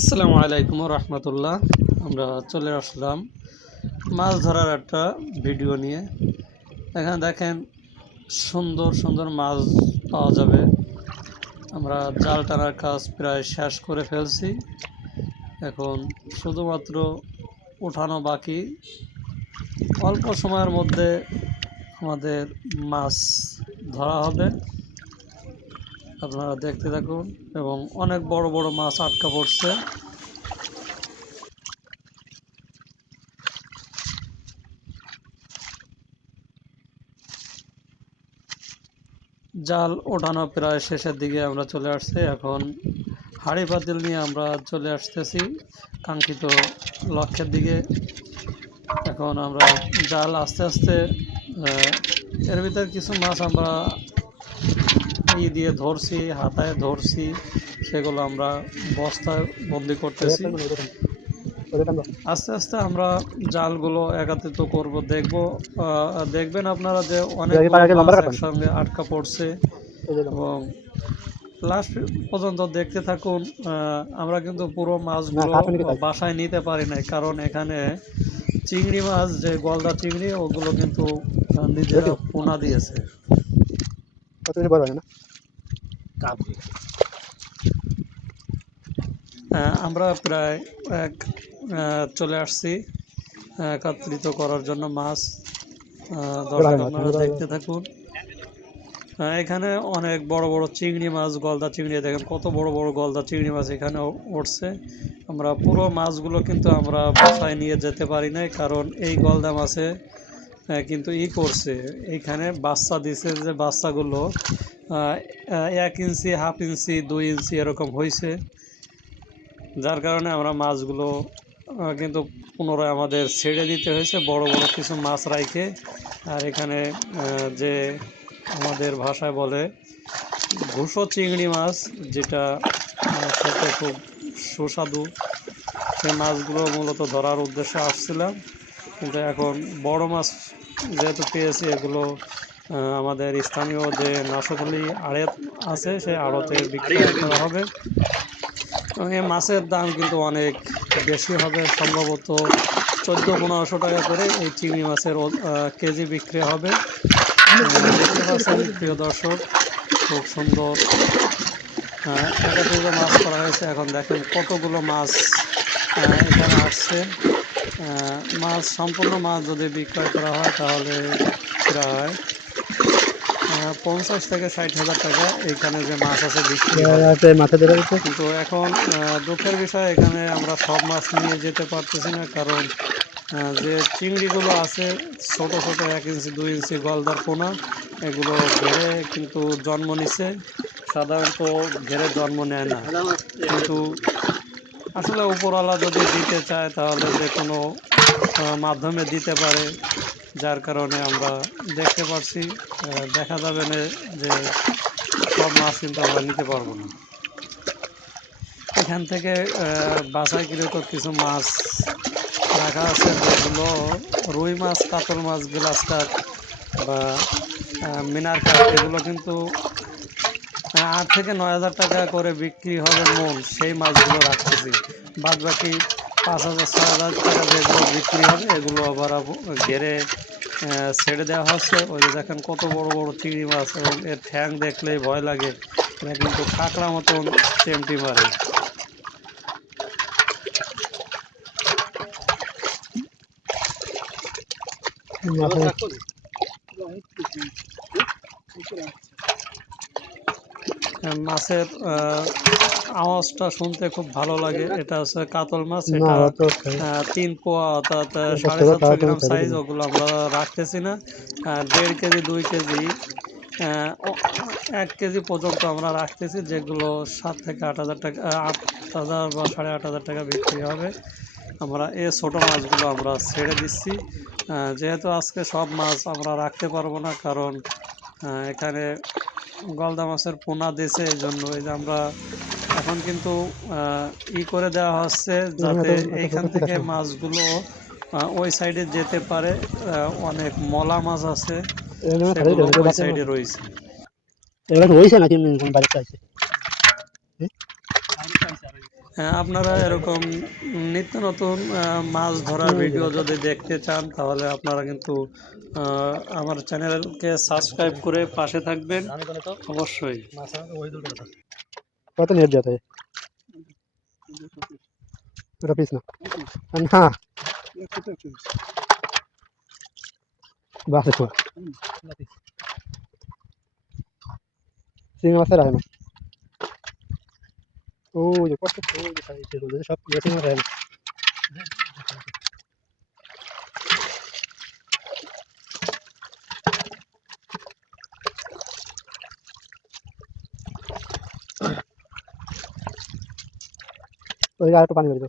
আসসালামু আলাইকুম রহমতুল্লাহ। আমরা চলে আসলাম মাছ ধরার একটা ভিডিও নিয়ে। এখানে দেখেন সুন্দর সুন্দর মাছ পাওয়া যাবে। আমরা জাল টানার কাজ প্রায় শেষ করে ফেলছি, এখন শুধুমাত্র ওঠানো বাকি। অল্প সময়ের মধ্যে আমাদের মাছ ধরা হবে, আপনারা দেখতে থাকুন। এবং অনেক বড় বড় মাছ আটকা পড়ছে। জাল ওঠানো প্রায় শেষের দিকে আমরা চলে আসছি। এখন হাঁড়ি পাতিল নিয়ে আমরা চলে আসতেছি কাঙ্ক্ষিত লক্ষ্যের দিকে। এখন আমরা জাল আস্তে আস্তে এর ভিতর কিছু মাছ আমরা দিয়ে ধরছি, হাতায় ধরছি, সেগুলো আমরা বস্তায় বন্দি করতেছি। আস্তে আস্তে আমরা জালগুলো একত্রিত করব, দেখবেন আপনারা যে অনেকগুলো মাছ একসঙ্গে আটকা পড়ছে। এবং লাস্ট পর্যন্ত দেখতে থাকুন। আমরা কিন্তু পুরো মাছগুলো বাসায় নিতে পারি নাই, কারণ এখানে চিংড়ি মাছ, যে গলদা চিংড়ি, ওগুলো কিন্তু নিজেরা পোনা দিয়েছে। আমরা প্রায় চলে আসছি একত্রিত করার জন্য মাছ। দর্শক আপনারা দেখতে থাকুন। এখানে অনেক বড় বড় চিংড়ি মাছ, গলদা চিংড়ি, দেখেন কত বড় বড় গলদা চিংড়ি মাছ এখানে উঠছে। আমরা পুরো মাছগুলো কিন্তু আমরা বাসায় নিয়ে যেতে পারি নাই, কারণ এই গলদা মাছে কিন্তু করছে, এইখানে বাচ্চা দিছে, যে বাচ্চাগুলো 1 ইঞ্চি, হাফ ইঞ্চি, 2 ইঞ্চি এরকম হয়েছে। যার কারণে আমরা মাছগুলো কিন্তু পুনরায় আমাদের ছেড়ে দিতে হয়েছে, বড় বড় কিছু মাছ রাইখে। আর এখানে যে আমাদের ভাষায় বলে ঘুষো চিংড়ি মাছ, যেটা খেতে খুব সুস্বাদু, সেই মাছগুলো মূলত ধরার উদ্দেশ্যে আসছিলাম। কিন্তু এখন বড় মাছ যেহেতু পেয়েছি, এগুলো আমাদের স্থানীয় যে নাশকলি আড়ত আছে, সেই আড়তে বিক্রি করা হবে। এই মাছের দাম কিন্তু অনেক বেশি হবে, সম্ভবত 1400-1500 টাকা করে এই চিংড়ি মাছের কেজি বিক্রি হবে। দেখতে পাচ্ছেন প্রিয় দর্শক, খুব সুন্দর একত্রিত মাছ করা হয়েছে। এখন দেখেন কতগুলো মাছ এখানে আসছে। মাছ, সম্পূর্ণ মাছ যদি বিক্রয় করা হয় তাহলে প্রায় 50 থেকে 60 হাজার টাকা এইখানে যে মাছ আছে বিক্রি হবে। কিন্তু এখন দুঃখের বিষয়, এখানে আমরা সব মাছ নিয়ে যেতে পারতেছি না, কারণ যে চিংড়িগুলো আছে ছোট ছোট 1 ইঞ্চি 2 ইঞ্চি গলদার পোনা, এগুলো ঘেরে কিন্তু জন্ম নিচ্ছে। সাধারণত ঘেরে জন্ম নেয় না, কিন্তু আসলে উপরওয়ালা যদি দিতে চায় তাহলে যে কোনো মাধ্যমে দিতে পারে। যার কারণে আমরা দেখতে পারছি, দেখা যাবে না যে সব মাছ কিন্তু আমরা নিতে পারবো না। এখান থেকে বাছাইকৃত কিছু মাছ রাখা আছে, যেগুলো রুই মাছ, কাতল মাছ, গ্লাস কাপ বা মিনার কাপ, এগুলো কিন্তু 8 থেকে 9 হাজার টাকা করে বিক্রি হবে মন, সেই মাছগুলো রাখতেছি। বাদ বাকি 5,000-6,000 টাকা যেগুলো বিক্রি হবে, এগুলো আবার ঘেরে ছেড়ে দেওয়া হচ্ছে। ওই যে দেখেন কত বড় বড় চিংড়ি মাছ, এবং এর ঠ্যাং দেখলেই ভয় লাগে, এটা কিন্তু কাঁকড়া মতন চেমটি মারে। মাছের আওয়াজটা শুনতে খুব ভালো লাগে। এটা হচ্ছে কাতল মাছ, এটা 3 পোয়া অর্থাৎ 750 গ্রাম সাইজ। ওগুলো আমরা রাখতেছি না। 1.5 কেজি, 2 কেজি, 1 কেজি পর্যন্ত আমরা রাখতেছি, যেগুলো 7 থেকে 8 হাজার টাকা, 8,000 বা 8,500 টাকা বিক্রি হবে। আমরা এই ছোটো মাছগুলো আমরা ছেড়ে দিচ্ছি, যেহেতু আজকে সব মাছ আমরা রাখতে পারবো না, কারণ এখানে গলদা মাছের পোনা দিয়েছে। এই জন্য এই যে আমরা এখন কিন্তু করে দেওয়া হচ্ছে, যাতে এইখান থেকে মাছগুলো ওই সাইডে যেতে পারে। অনেক মলা মাছ আছে, সেগুলো ওই সাইডে রয়েছে। আপনারা এরকম নিত্য নতুন মাছ ধরার ভিডিও যদি দেখতে চান তাহলে আপনারা কিন্তু আমার চ্যানেলকে সাবস্ক্রাইব করে পাশে থাকবেন অবশ্যই। কত নেট যাতে रपीस ना हाँ बस देखो सिंह मासे रहे ना ओ ये कष्ट ओ ये सारी चीज़ सब ये सिंह रहे तो यार तो पानी भर दो